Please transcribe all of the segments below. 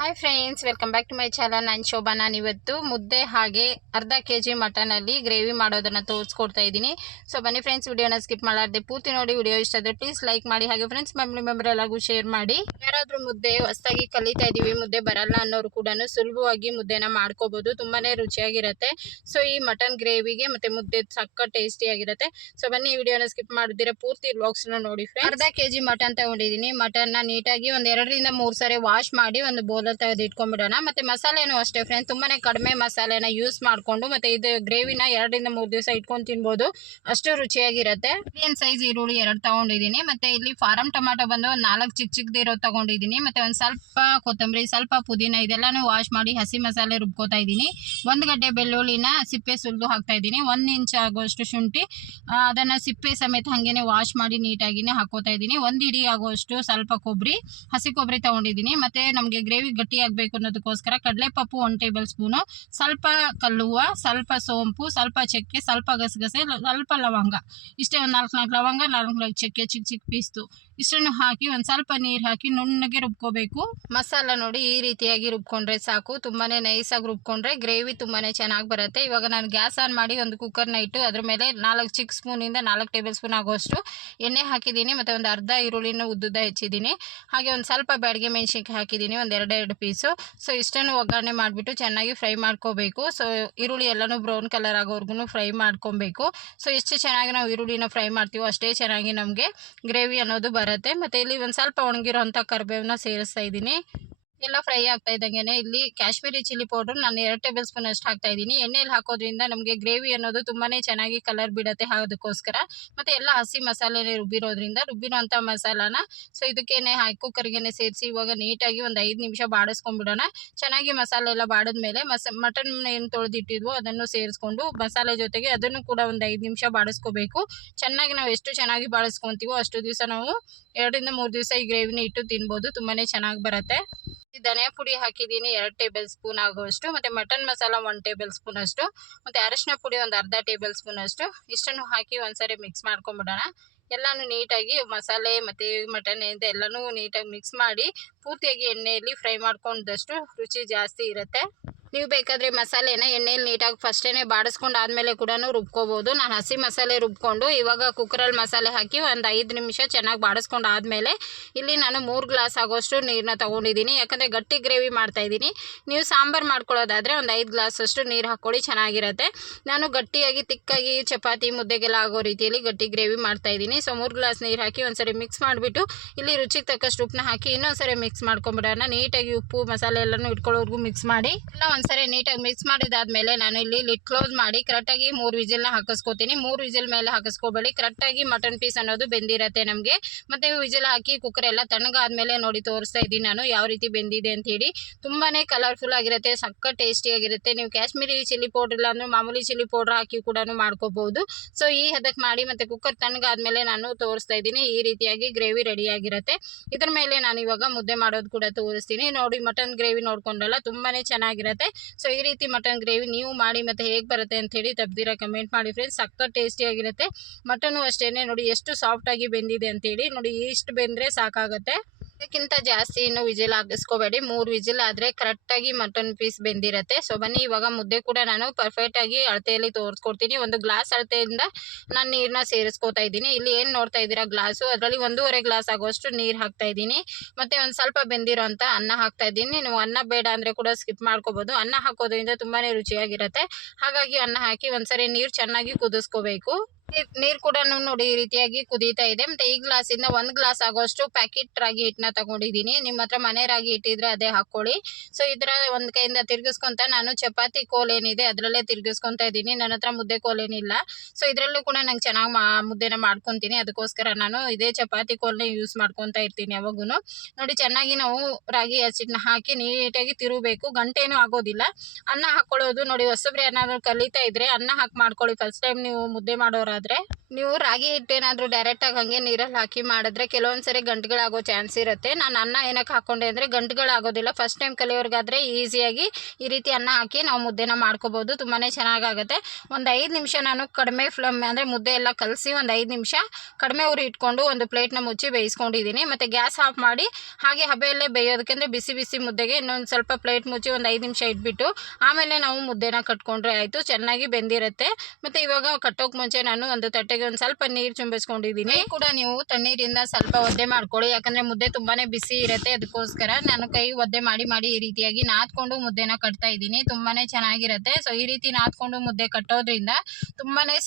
Hi friends welcome back to my channel ನಾನು ಶೋಭಾ ನಾನು ಇವತ್ತು ಮುದ್ದೆ ಹಾಗೆ ಅರ್ಧ ಕೆ ಜಿ ಮಟನಲ್ಲಿ ಗ್ರೇವಿ ಮಾಡೋದನ್ನು ತೋರಿಸ್ಕೊಡ್ತಾ ಇದ್ದೀನಿ. ಸೊ ಬನ್ನಿ ಫ್ರೆಂಡ್ಸ್ ವಿಡಿಯೋನ ಸ್ಕಿಪ್ ಮಾಡಾರ್ದೆ ಪೂರ್ತಿ ನೋಡಿ. ವಿಡಿಯೋ ಇಷ್ಟ ಆದರೆ ಪ್ಲೀಸ್ ಲೈಕ್ ಮಾಡಿ. ಹಾಗೆ ಫ್ರೆಂಡ್ಸ್ ಫ್ಯಾಮಿಲಿ ಮೆಂಬರ್ ಎಲ್ಲರಿಗೂ ಶೇರ್ ಮಾಡಿ. ಯಾರಾದರೂ ಮುದ್ದೆ ಹೊಸದಾಗಿ ಕಲಿತಾ ಇದ್ದೀವಿ, ಮುದ್ದೆ ಬರಲ್ಲ ಅನ್ನೋರು ಕೂಡ ಸುಲಭವಾಗಿ ಮುದ್ದೆನ ಮಾಡ್ಕೋಬೋದು. ತುಂಬಾ ರುಚಿಯಾಗಿರುತ್ತೆ. ಸೊ ಈ ಮಟನ್ ಗ್ರೇವಿಗೆ ಮತ್ತು ಮುದ್ದೆ ಸಕ್ಕ ಟೇಸ್ಟಿಯಾಗಿರುತ್ತೆ ಸೊ ಬನ್ನಿ ವಿಡಿಯೋನ ಸ್ಕಿಪ್ ಮಾಡಿದ್ರೆ ಪೂರ್ತಿ ವ್ಲಾಗ್ಸ್ನ ನೋಡಿ ಫ್ರೆಂಡ್ಸ್ ಅರ್ಧ ಕೆ ಜಿ ಮಟನ್ ತಗೊಂಡಿದ್ದೀನಿ ಮಟನ್ನ ನೀಟಾಗಿ ಒಂದು ಎರಡರಿಂದ ಮೂರು ಸಾರಿ ವಾಶ್ ಮಾಡಿ ಒಂದು ಬೌಲಲ್ಲಿ ತೆಗೆದು ಇಟ್ಕೊಂಡ್ಬಿಡೋಣ ಮತ್ತು ಮಸಾಲೆನೂ ಅಷ್ಟೇ ಫ್ರೆಂಡ್ಸ್ ತುಂಬಾ ಕಡಿಮೆ ಮಸಾಲೆನ ಯೂಸ್ ಮಾಡಿಕೊಂಡು ಮತ್ತು ಇದು ಗ್ರೇವಿನ ಎರಡರಿಂದ ಮೂರು ದಿವಸ ಇಟ್ಕೊಂಡು ತಿನ್ಬೋದು. ಅಷ್ಟು ರುಚಿಯಾಗಿರುತ್ತೆ. ಮೀಡಿಯಂ ಸೈಜ್ ಈರುಳ್ಳಿ ಎರಡು ತೊಗೊಂಡಿದ್ದೀನಿ. ಮತ್ತು ಇಲ್ಲಿ ಫಾರಮ್ ಟೊಮಾಟೊ ಬಂದು ನಾಲ್ಕು ಚಿಕ್ಕ ಚಿಕ್ಕದಿರೋ ತೊಗೊಂಡಿದ್ದೀನಿ. ಮತ್ತು ಒಂದು ಸ್ವಲ್ಪ ಕೊತ್ತಂಬರಿ, ಸ್ವಲ್ಪ ಪುದೀನ ಇದೆಲ್ಲನೂ ವಾಶ್ ಮಾಡಿ ಹಸಿ ಮಸಾಲೆ ರುಬ್ಕೋತಾ ಇದ್ದೀನಿ. ಒಂದು ಗಡ್ಡೆ ಬೆಳ್ಳುಳ್ಳಿನ ಸಿಪ್ಪೆ ಸುಲಿದು ಹಾಕ್ತಾ ಇದ್ದೀನಿ. ಒಂದು ಇಂಚ್ ಆಗುವಷ್ಟು ಶುಂಠಿ ಅದನ್ನು ಸಿಪ್ಪೆ ಸಮೇತ ಹಾಗೇನೆ ವಾಶ್ ಮಾಡಿ ನೀಟಾಗಿನೇ ಹಾಕೋತಾ ಇದ್ದೀನಿ. ಒಂದು ಇಡಿ ಆಗುವಷ್ಟು ಸ್ವಲ್ಪ ಕೊಬ್ಬರಿ ಹಸಿ ಕೊಬ್ಬರಿ ತಗೊಂಡಿದ್ದೀನಿ. ಮತ್ತು ನಮಗೆ ಗ್ರೇವಿ ಗಟ್ಟಿ ಆಗಬೇಕು ಅನ್ನೋದಕ್ಕೋಸ್ಕರ ಕಡಲೆಪಪ್ಪು ಒಂದು ಟೇಬಲ್ ಸ್ಪೂನು ಸ್ವಲ್ಪ ಕಲ್ಲುವ ಸ್ವಲ್ಪ ಸೋಂಪು ಸ್ವಲ್ಪ ಚಕ್ಕೆ ಸ್ವಲ್ಪ ಗಸಗಸೆ ಲ- ಸ್ವಲ್ಪ ಲವಂಗ ಇಷ್ಟೇ ಒಂದು ನಾಲ್ಕು ನಾಲ್ಕು ಲವಂಗ ನಾಲ್ಕು ನಾಲ್ಕು ಚಕ್ಕೆ ಚಿಕ್ಕ ಚಿಕ್ಕ ಪೀಸ್ತು ಇಷ್ಟನ್ನು ಹಾಕಿ ಒಂದು ಸ್ವಲ್ಪ ನೀರು ಹಾಕಿ ನುಣ್ಣಗೆ ರುಬ್ಕೋಬೇಕು. ಮಸಾಲ ನೋಡಿ ಈ ರೀತಿಯಾಗಿ ರುಬ್ಕೊಂಡ್ರೆ ಸಾಕು. ತುಂಬಾನೇ ನೈಸಾಗಿ ರುಬ್ಕೊಂಡ್ರೆ ಗ್ರೇವಿ ತುಂಬಾನೇ ಚೆನ್ನಾಗಿ ಬರುತ್ತೆ. ಇವಾಗ ನಾನು ಗ್ಯಾಸ್ ಆನ್ ಮಾಡಿ ಒಂದು ಕುಕ್ಕರ್ನ ಇಟ್ಟು ಅದ್ರ ಮೇಲೆ ನಾಲ್ಕು ಚಿಕ್ಕ ಸ್ಪೂನಿಂದ ನಾಲ್ಕು ಟೇಬಲ್ ಸ್ಪೂನ್ ಆಗುವಷ್ಟು ಎಣ್ಣೆ ಹಾಕಿದ್ದೀನಿ ಮತ್ತು ಒಂದು ಅರ್ಧ ಈರುಳ್ಳಿನ ಉದ್ದುದ್ದ ಹೆಚ್ಚಿದ್ದೀನಿ. ಹಾಗೆ ಒಂದು ಸ್ವಲ್ಪ ಬ್ಯಾಡಿಗೆ ಮೆಣಸಿನ್ಕಾಯಿ ಹಾಕಿದ್ದೀನಿ, ಒಂದು ಎರಡೆರಡು ಪೀಸು ಸೊ ಇಷ್ಟನ್ನು ಒಗ್ಗರಣೆ ಮಾಡಿಬಿಟ್ಟು ಚೆನ್ನಾಗಿ ಫ್ರೈ ಮಾಡ್ಕೋಬೇಕು. ಸೊ ಈರುಳ್ಳಿ ಎಲ್ಲನೂ ಬ್ರೌನ್ ಕಲರ್ ಆಗೋವರೆಗೂ ಫ್ರೈ ಮಾಡ್ಕೊಬೇಕು. ಸೊ ಎಷ್ಟು ಚೆನ್ನಾಗಿ ನಾವು ಈರುಳ್ಳಿನ ಫ್ರೈ ಮಾಡ್ತೀವೋ ಅಷ್ಟೇ ಚೆನ್ನಾಗಿ ನಮಗೆ ಗ್ರೇವಿ ಅನ್ನೋದು ಬರುತ್ತೆ. ಮತ್ತು ಇಲ್ಲಿ ಒಂದು ಸ್ವಲ್ಪ ಒಣಗಿರೋಂಥ ಕರಿಬೇವನ್ನ ಸೇರಿಸ್ತಾ ಇದ್ದೀನಿ. ಎಲ್ಲ ಫ್ರೈ ಆಗ್ತಾ ಇದ್ದಂಗೆ ಇಲ್ಲಿ ಕಾಶ್ಮೀರಿ ಚಿಲ್ಲಿ ಪೌಡರ್ ನಾನು ಎರಡು ಟೇಬಲ್ ಸ್ಪೂನ್ ಅಷ್ಟು ಹಾಕ್ತಾ ಇದ್ದೀನಿ. ಎಣ್ಣೆಯಲ್ಲಿ ಹಾಕೋದ್ರಿಂದ ನಮಗೆ ಗ್ರೇವಿ ಅನ್ನೋದು ತುಂಬಾ ಚೆನ್ನಾಗಿ ಕಲರ್ ಬಿಡುತ್ತೆ ಅದಕ್ಕೋಸ್ಕರ ಮತ್ತೆ ಎಲ್ಲ ಹಸಿ ಮಸಾಲೆನೇ ರುಬ್ಬಿರೋದ್ರಿಂದ ರುಬ್ಬಿರೋಂಥ ಮಸಾಲಾನ ಸೊ ಇದಕ್ಕೇನೆ ಕುಕ್ಕರ್ಗೆ ಸೇರಿಸಿ ಇವಾಗ ನೀಟಾಗಿ ಒಂದು ಐದು ನಿಮಿಷ ಬಾಡಿಸ್ಕೊಂಡ್ಬಿಡೋಣ. ಚೆನ್ನಾಗಿ ಮಸಾಲೆ ಎಲ್ಲ ಬಾಡಿದ್ಮೇಲೆ ಮಸ ಮಟನ್ ಏನು ತೊಳೆದಿಟ್ಟಿದ್ವೋ ಅದನ್ನು ಸೇರಿಸ್ಕೊಂಡು ಮಸಾಲೆ ಜೊತೆಗೆ ಅದನ್ನು ಕೂಡ ಒಂದು ಐದು ನಿಮಿಷ ಬಾಡಿಸ್ಕೋಬೇಕು. ಚೆನ್ನಾಗಿ ನಾವು ಎಷ್ಟು ಚೆನ್ನಾಗಿ ಬಾಡಿಸ್ಕೊತೀವೋ ಅಷ್ಟು ದಿವಸ ನಾವು ಎರಡರಿಂದ ಮೂರು ದಿವಸ ಈ ಗ್ರೇವಿನ ಇಟ್ಟು ತಿನ್ಬೋದು. ತುಂಬಾ ಚೆನ್ನಾಗಿ ಬರುತ್ತೆ. ಧನಿಯಾ ಪುಡಿ ಹಾಕಿದ್ದೀನಿ ಎರಡು ಟೇಬಲ್ ಸ್ಪೂನ್ ಆಗುವಷ್ಟು, ಮತ್ತು ಮಟನ್ ಮಸಾಲ ಒಂದು ಟೇಬಲ್ ಸ್ಪೂನ್ ಅಷ್ಟು, ಮತ್ತು ಅರಶಿನ ಪುಡಿ ಒಂದು ಅರ್ಧ ಟೇಬಲ್ ಸ್ಪೂನ್ ಅಷ್ಟು. ಇಷ್ಟನ್ನು ಹಾಕಿ ಒಂದ್ಸರಿ ಮಿಕ್ಸ್ ಮಾಡ್ಕೊಂಬಿಡೋಣ. ಎಲ್ಲನೂ ನೀಟಾಗಿ ಮಸಾಲೆ ಮತ್ತು ಮಟನ್ ಇಂದ ಎಲ್ಲನೂ ನೀಟಾಗಿ ಮಿಕ್ಸ್ ಮಾಡಿ, ಪೂರ್ತಿಯಾಗಿ ಎಣ್ಣೆಯಲ್ಲಿ ಫ್ರೈ ಮಾಡ್ಕೊಂಡಷ್ಟು ರುಚಿ ಜಾಸ್ತಿ ಇರುತ್ತೆ. ನೀವು ಬೇಕಾದರೆ ಮಸಾಲೆನ ಎಣ್ಣೆಯಲ್ಲಿ ನೀಟಾಗಿ ಫಸ್ಟೇ ಬಾಡಿಸ್ಕೊಂಡು ಆದಮೇಲೆ ಕೂಡ ರುಬ್ಕೋಬೋದು. ನಾನು ಹಸಿ ಮಸಾಲೆ ರುಬ್ಕೊಂಡು ಇವಾಗ ಕುಕ್ಕರಲ್ಲಿ ಮಸಾಲೆ ಹಾಕಿ ಒಂದು ಐದು ನಿಮಿಷ ಚೆನ್ನಾಗಿ ಬಾಡಿಸ್ಕೊಂಡು ಆದಮೇಲೆ ಇಲ್ಲಿ ನಾನು ಮೂರು ಗ್ಲಾಸ್ ಆಗೋಷ್ಟು ನೀರನ್ನ ತೊಗೊಂಡಿದ್ದೀನಿ. ಯಾಕಂದರೆ ಗಟ್ಟಿ ಗ್ರೇವಿ ಮಾಡ್ತಾಯಿದ್ದೀನಿ ನೀವು ಸಾಂಬಾರು ಮಾಡ್ಕೊಳ್ಳೋದಾದರೆ ಒಂದು ಐದು ಗ್ಲಾಸ್ ಅಷ್ಟು ನೀರು ಹಾಕ್ಕೊಳ್ಳಿ, ಚೆನ್ನಾಗಿರುತ್ತೆ. ನಾನು ಗಟ್ಟಿಯಾಗಿ, ತಿಕ್ಕಾಗಿ ಚಪಾತಿ ಮುದ್ದೆಗೆಲ್ಲ ಆಗೋ ರೀತಿಯಲ್ಲಿ ಗಟ್ಟಿ ಗ್ರೇವಿ ಮಾಡ್ತಾಯಿದ್ದೀನಿ ಸೊ ಮೂರು ಗ್ಲಾಸ್ ನೀರು ಹಾಕಿ ಒಂದ್ಸರಿ ಮಿಕ್ಸ್ ಮಾಡಿಬಿಟ್ಟು ಇಲ್ಲಿ ರುಚಿಗೆ ತಕ್ಕಷ್ಟು ಉಪ್ಪನ್ನ ಹಾಕಿ ಇನ್ನೊಂದ್ಸರಿ ಮಿಕ್ಸ್ ಮಾಡ್ಕೊಂಬಿಡೋಣ ನೀಟಾಗಿ ಉಪ್ಪು, ಮಸಾಲೆ ಎಲ್ಲನೂ ಇಟ್ಕೊಳ್ಳೋರ್ಗು ಮಿಕ್ಸ್ ಮಾಡಿ. ಎಲ್ಲ ಒಂದ್ಸರಿ ನೀಟಾಗಿ ಮಿಕ್ಸ್ ಮಾಡಿದಾದ್ಮೇಲೆ ನಾನು ಇಲ್ಲಿ ಲಿಡ್ ಕ್ಲೋಸ್ ಮಾಡಿ ಕರೆಕ್ಟಾಗಿ ಮೂರು ವಿಜಿಲ್ನ ಹಾಕಿಸ್ಕೋತೀನಿ. ಮೂರು ವಿಜಿಲ್ ಮೇಲೆ ಹಾಕಿಸ್ಕೋಬೇಡಿ. ಕರೆಕ್ಟಾಗಿ ಮಟನ್ ಪೀಸ್ ಅನ್ನೋದು ಬೆಂದಿರತ್ತೆ ನಮಗೆ. ಮತ್ತೆ ವಿಜಿಲ್ ಹಾಕಿ ಕುಕ್ಕರ್ ಎಲ್ಲ ತಣ್ಣಗಾದ್ಮೇಲೆ ನೋಡಿ ತೋರಿಸ್ತಾ ಇದ್ದೀನಿ ನಾನು ಯಾವ ರೀತಿ ಬೆಂದಿದೆ ಅಂತ ಹೇಳಿ. ತುಂಬಾನೇ ಕಲರ್ಫುಲ್ ಆಗಿರುತ್ತೆ ಸಕ್ಕ ಟೇಸ್ಟಿಯಾಗಿರುತ್ತೆ ನೀವು ಕಾಶ್ಮೀರಿ ಚಿಲ್ಲಿ ಪೌಡ್ರ್ ಇಲ್ಲ ಅಂದ್ರೆ ಮಾಮೂಲಿ ಚಿಲ್ಲಿ ಪೌಡ್ರ್ ಹಾಕಿ ಕೂಡ ಮಾಡ್ಕೋಬಹುದು. ಸೊ ಈ ಹದಕ್ಕೆ ಮಾಡಿ ಮತ್ತೆ ಕುಕ್ಕರ್ ತಣ್ಣಗಾದ್ಮೇಲೆ ನಾನು ತೋರಿಸ್ತಾ ಇದ್ದೀನಿ. ಈ ರೀತಿಯಾಗಿ ಗ್ರೇವಿ ರೆಡಿಯಾಗಿರುತ್ತೆ ಇದ್ರ ಮೇಲೆ ನಾನು ಇವಾಗ ಮುದ್ದೆ ಮಾಡೋದು ಕೂಡ ತೋರಿಸ್ತೀನಿ. ನೋಡಿ ಮಟನ್ ಗ್ರೇವಿ ನೋಡ್ಕೊಂಡಲ್ಲ ತುಂಬಾ ಚೆನ್ನಾಗಿರುತ್ತೆ. ಸೊ ಈ ರೀತಿ ಮಟನ್ ಗ್ರೇವಿ ನೀವು ಮಾಡಿ ಮತ್ತೆ ಹೇಗೆ ಬರುತ್ತೆ ಅಂತ ಹೇಳಿ ತಪ್ಪದಿರ ಕಮೆಂಟ್ ಮಾಡಿ ಫ್ರೆಂಡ್ಸ್ ಸಕ್ಕ ಟೇಸ್ಟಿಯಾಗಿರುತ್ತೆ ಮಟನು ಅಷ್ಟೇ ನೋಡಿ ಎಷ್ಟು ಸಾಫ್ಟಾಗಿ ಬೆಂದಿದೆ ಅಂತೇಳಿ ನೋಡಿ, ಇಷ್ಟು ಬೆಂದರೆ ಸಾಕಾಗುತ್ತೆ. ಇದಕ್ಕಿಂತ ಜಾಸ್ತಿ ಇನ್ನು ವಿಜಿಲ್ ಹಾಕಿಸ್ಕೋಬೇಡಿ. ಮೂರು ವಿಜಿಲ್ ಆದರೆ ಕರೆಕ್ಟಾಗಿ ಮಟನ್ ಪೀಸ್ ಬೆಂದಿರತ್ತೆ. ಸೊ ಬನ್ನಿ, ಇವಾಗ ಮುದ್ದೆ ಕೂಡ ನಾನು ಪರ್ಫೆಕ್ಟಾಗಿ ಅಳತೆಯಲ್ಲಿ ತೋರಿಸ್ಕೊಡ್ತೀನಿ. ಒಂದು ಗ್ಲಾಸ್ ಅಳತೆಯಿಂದ ನಾನು ನೀರನ್ನ ಸೇರಿಸ್ಕೋತಾ ಇದ್ದೀನಿ. ಇಲ್ಲಿ ಏನು ನೋಡ್ತಾ ಇದ್ದೀರಾ ಗ್ಲಾಸು ಅದರಲ್ಲಿ ಒಂದೂವರೆ ಗ್ಲಾಸ್ ಆಗೋಷ್ಟು ನೀರು ಹಾಕ್ತಾ ಇದ್ದೀನಿ. ಮತ್ತು ಒಂದು ಸ್ವಲ್ಪ ಬೆಂದಿರೋಂಥ ಅನ್ನ ಹಾಕ್ತಾ ಇದ್ದೀನಿ. ನೀವು ಅನ್ನ ಬೇಡ ಅಂದರೆ ಕೂಡ ಸ್ಕಿಪ್ ಮಾಡ್ಕೋಬೋದು. ಅನ್ನ ಹಾಕೋದ್ರಿಂದ ತುಂಬಾ ರುಚಿಯಾಗಿರುತ್ತೆ. ಹಾಗಾಗಿ ಅನ್ನ ಹಾಕಿ ಒಂದ್ಸರಿ ನೀರು ಚೆನ್ನಾಗಿ ಕುದಿಸ್ಕೋಬೇಕು. ನೀರು ಕೂಡ ನೋಡಿ ಈ ರೀತಿಯಾಗಿ ಕುದೀತಾ ಇದೆ. ಮತ್ತೆ ಈ ಗ್ಲಾಸ್ ಇಂದ ಒಂದ್ ಗ್ಲಾಸ್ ಆಗೋಷ್ಟು ಪ್ಯಾಕೆಟ್ ರಾಗಿ ಹಿಟ್ಟನ್ನ ತಗೊಂಡಿದ್ದೀನಿ. ನಿಮ್ಮ ಹತ್ರ ಮನೆ ರಾಗಿ ಹಿಟ್ಟಿದ್ರೆ ಅದೇ ಹಾಕೊಳ್ಳಿ ಸೊ ಇದರ ಒಂದ್ ಕೈಯಿಂದ ತಿರ್ಗಿಸ್ಕೊಂತ ನಾನು ಚಪಾತಿ ಕೋಲ್ ಏನಿದೆ ಅದರಲ್ಲೇ ತಿರ್ಗಿಸ್ಕೊಂತ ಇದ್ದೀನಿ. ನನ್ನ ಹತ್ರ ಮುದ್ದೆ ಕೋಲ್ ಏನಿಲ್ಲ. ಸೊ ಇದ್ರಲ್ಲೂ ಕೂಡ ನಂಗೆ ಚೆನ್ನಾಗಿ ಮುದ್ದೆನ ಮಾಡ್ಕೊಂತೀನಿ. ಅದಕ್ಕೋಸ್ಕರ ನಾನು ಇದೇ ಚಪಾತಿ ಕೋಲ್ನ ಯೂಸ್ ಮಾಡ್ಕೊಂತ ಇರ್ತೀನಿ ಯಾವಾಗೂ ನೋಡಿ, ಚೆನ್ನಾಗಿ ನಾವು ರಾಗಿ ಹಸಿಟ್ಟನ್ನ ಹಾಕಿ ನೀಟಾಗಿ ತಿರುಗಬೇಕು. ಗಂಟೆನೂ ಆಗೋದಿಲ್ಲ. ಅನ್ನ ಹಾಕೊಳ್ಳೋದು ನೋಡಿ, ಹೊಸಬ್ರಿ ಏನಾದ್ರು ಕಲಿತಾ ಇದ್ರೆ ಅನ್ನ ಹಾಕಿ ಮಾಡ್ಕೊಳ್ಳಿ. ಫಸ್ಟ್ ಟೈಮ್ ನೀವು ಮುದ್ದೆ ಮಾಡೋರಾದರೆ ನೀವು ರಾಗಿ ಹಿಟ್ಟೇನಾದರೂ ಡೈರೆಕ್ಟಾಗಿ ಹಾಗೆ ನೀರಲ್ಲಿ ಹಾಕಿ ಮಾಡಿದ್ರೆ ಕೆಲವೊಂದು ಸರಿ ಗಂಟುಗಳಾಗೋ ಚಾನ್ಸ್ ಇರುತ್ತೆ. ನಾನು ಅನ್ನ ಏನಕ್ಕೆ ಹಾಕ್ಕೊಂಡೆ ಅಂದರೆ ಗಂಟುಗಳಾಗೋದಿಲ್ಲ. ಫಸ್ಟ್ ಟೈಮ್ ಕಲಿಯೋರಿಗಾದರೆ ಈಸಿಯಾಗಿ ಈ ರೀತಿ ಅನ್ನ ಹಾಕಿ ನಾವು ಮುದ್ದೆನ ಮಾಡ್ಕೋಬೋದು. ತುಂಬಾ ಚೆನ್ನಾಗಾಗುತ್ತೆ. ಒಂದು ಐದು ನಿಮಿಷ ನಾನು ಕಡಿಮೆ ಫ್ಲಮ್ ಅಂದರೆ ಮುದ್ದೆ ಎಲ್ಲ ಕಲಸಿ ಒಂದು ಐದು ನಿಮಿಷ ಕಡಿಮೆ ಉರಿ ಇಟ್ಕೊಂಡು ಒಂದು ಪ್ಲೇಟ್ನ ಮುಚ್ಚಿ ಬೇಯಿಸ್ಕೊಂಡಿದ್ದೀನಿ. ಮತ್ತು ಗ್ಯಾಸ್ ಆಫ್ ಮಾಡಿ ಹಾಗೆ ಹಬೆಯಲ್ಲೇ ಬೇಯೋದಕ್ಕೆ ಬಿಸಿ ಬಿಸಿ ಮುದ್ದೆಗೆ ಇನ್ನೊಂದು ಸ್ವಲ್ಪ ಪ್ಲೇಟ್ ಮುಚ್ಚಿ ಒಂದು ಐದು ನಿಮಿಷ ಇಟ್ಬಿಟ್ಟು ಆಮೇಲೆ ನಾವು ಮುದ್ದೆನ ಕಟ್ಕೊಂಡ್ರೆ ಆಯಿತು. ಚೆನ್ನಾಗಿ ಬೆಂದಿರುತ್ತೆ. ಮತ್ತು ಇವಾಗ ಕಟ್ಟೋಕೆ ಮುಂಚೆ ನಾನು ಒಂದು ತಟ್ಟೆಗೆ ಒಂದು ಸ್ವಲ್ಪ ನೀರು ಚುಂಬಿಸ್ಕೊಂಡಿದೀನಿ ಕೂಡ ನೀವು ತಣ್ಣೀರಿಂದ ಸ್ವಲ್ಪ ಒದ್ದೆ ಮಾಡ್ಕೊಳ್ಳಿ. ಯಾಕಂದ್ರೆ ಮುದ್ದೆ ತುಂಬಾನೇ ಬಿಸಿ ಇರುತ್ತೆ ಅದಕ್ಕೋಸ್ಕರ ನಾನು ಕೈ ಒದ್ದೆ ಮಾಡಿ ಮಾಡಿ ಈ ರೀತಿಯಾಗಿ ನಾದ್ಕೊಂಡು ಮುದ್ದೆನ ಕಟ್ತಾ ಇದ್ದೀನಿ. ತುಂಬಾನೇ ಚೆನ್ನಾಗಿರುತ್ತೆ. ಸೊ ಈ ರೀತಿ ನಾದ್ಕೊಂಡು ಮುದ್ದೆ ಕಟ್ಟೋದ್ರಿಂದ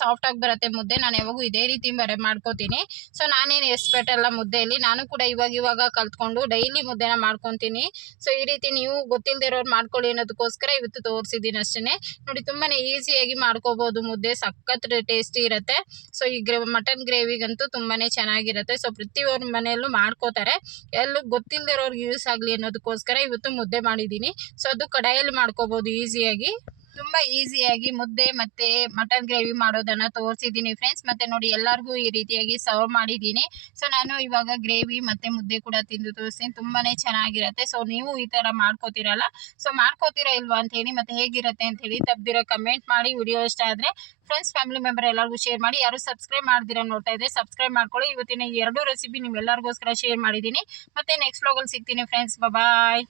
ಸಾಫ್ಟ್ ಆಗಿ ಬರುತ್ತೆ ಮುದ್ದೆ. ನಾನು ಯಾವಾಗೂ ಇದೇ ರೀತಿ ಬರ, ಮಾಡ್ಕೋತೀನಿ. ಸೊ ನಾನೇನು ಎಸ್ಪೆಟಲ್ಲ ಮುದ್ದೆಯಲ್ಲಿ. ನಾನು ಕೂಡ ಇವಾಗ ಇವಾಗ ಕಲ್ತ್ಕೊಂಡು ಡೈಲಿ ಮುದ್ದೆನ ಮಾಡ್ಕೊತೀನಿ. ಸೊ ಈ ರೀತಿ ನೀವು ಗೊತ್ತಿಲ್ಲದಿರೋರು ಮಾಡ್ಕೊಳ್ಳಿ ಅನ್ನೋದಕ್ಕೋಸ್ಕರ ಇವತ್ತು ತೋರಿಸಿದ್ದೀನಿ ಅಷ್ಟೇ ನೋಡಿ, ತುಂಬಾನೇ ಈಸಿಯಾಗಿ ಮಾಡ್ಕೋಬಹುದು ಮುದ್ದೆ. ಸಖತ್ ಟೇಸ್ಟಿ ಇರುತ್ತೆ. ಸೊ ಈ ಗ್ರೇ ಮಟನ್ ಗ್ರೇವಿಗಂತೂ ತುಂಬಾ ಚೆನ್ನಾಗಿರುತ್ತೆ. ಸೊ ಪ್ರತಿಯೊಂದು ಮನೆಯಲ್ಲೂ ಮಾಡ್ಕೋತಾರೆ. ಎಲ್ಲೂ ಗೊತ್ತಿಲ್ಲದೆ ಇರೋರ್ಗೆ ಯೂಸ್ ಆಗಲಿ ಅನ್ನೋದಕ್ಕೋಸ್ಕರ ಇವತ್ತು ಮುದ್ದೆ ಮಾಡಿದ್ದೀನಿ. ಸೊ ಅದು ಕಡಾಯಲ್ಲಿ ಮಾಡ್ಕೋಬೋದು ಈಸಿಯಾಗಿ ತುಂಬ ಈಸಿಯಾಗಿ ಮುದ್ದೆ ಮತ್ತು ಮಟನ್ ಗ್ರೇವಿ ಮಾಡೋದನ್ನು ತೋರಿಸಿದ್ದೀನಿ ಫ್ರೆಂಡ್ಸ್ ಮತ್ತು ನೋಡಿ ಎಲ್ಲರಿಗೂ ಈ ರೀತಿಯಾಗಿ ಸರ್ವ್ ಮಾಡಿದ್ದೀನಿ. ಸೊ ನಾನು ಇವಾಗ ಗ್ರೇವಿ ಮತ್ತು ಮುದ್ದೆ ಕೂಡ ತಿಂದು ತೋರಿಸ್ತೀನಿ. ತುಂಬಾ ಚೆನ್ನಾಗಿರುತ್ತೆ. ಸೊ ನೀವು ಈ ಥರ ಮಾಡ್ಕೋತೀರಲ್ಲ? ಸೊ ಮಾಡ್ಕೋತೀರಾ ಇಲ್ವಾ ಅಂತ ಹೇಳಿ ಮತ್ತೆ ಹೇಗಿರುತ್ತೆ ಅಂತ ಹೇಳಿ ತಪ್ಪದಿರೋ ಕಮೆಂಟ್ ಮಾಡಿ. ವಿಡಿಯೋ ಇಷ್ಟ ಆದರೆ ಫ್ರೆಂಡ್ಸ್ ಫ್ಯಾಮಿಲಿ ಮೆಂಬರ್ ಎಲ್ಲರಿಗೂ ಶೇರ್ ಮಾಡಿ. ಯಾರು ಸಬ್ಸ್ಕ್ರೈಬ್ ಮಾಡಿದಿರ ನೋಡ್ತಾ ಇದ್ರೆ ಸಬ್ಸ್ಕ್ರೈಬ್ ಮಾಡ್ಕೊಳ್ಳಿ. ಇವತ್ತಿನ ಎರಡು ರೆಸಿಪಿ ನಿಮ್ಮೆಲ್ಲರಿಗೋಸ್ಕರ ಶೇರ್ ಮಾಡಿದ್ದೀನಿ. ಮತ್ತೆ ನೆಕ್ಸ್ಟ್ ವ್ಲಾಗಲ್ಲಿ ಸಿಗ್ತೀನಿ ಫ್ರೆಂಡ್ಸ್ ಬಾಯ್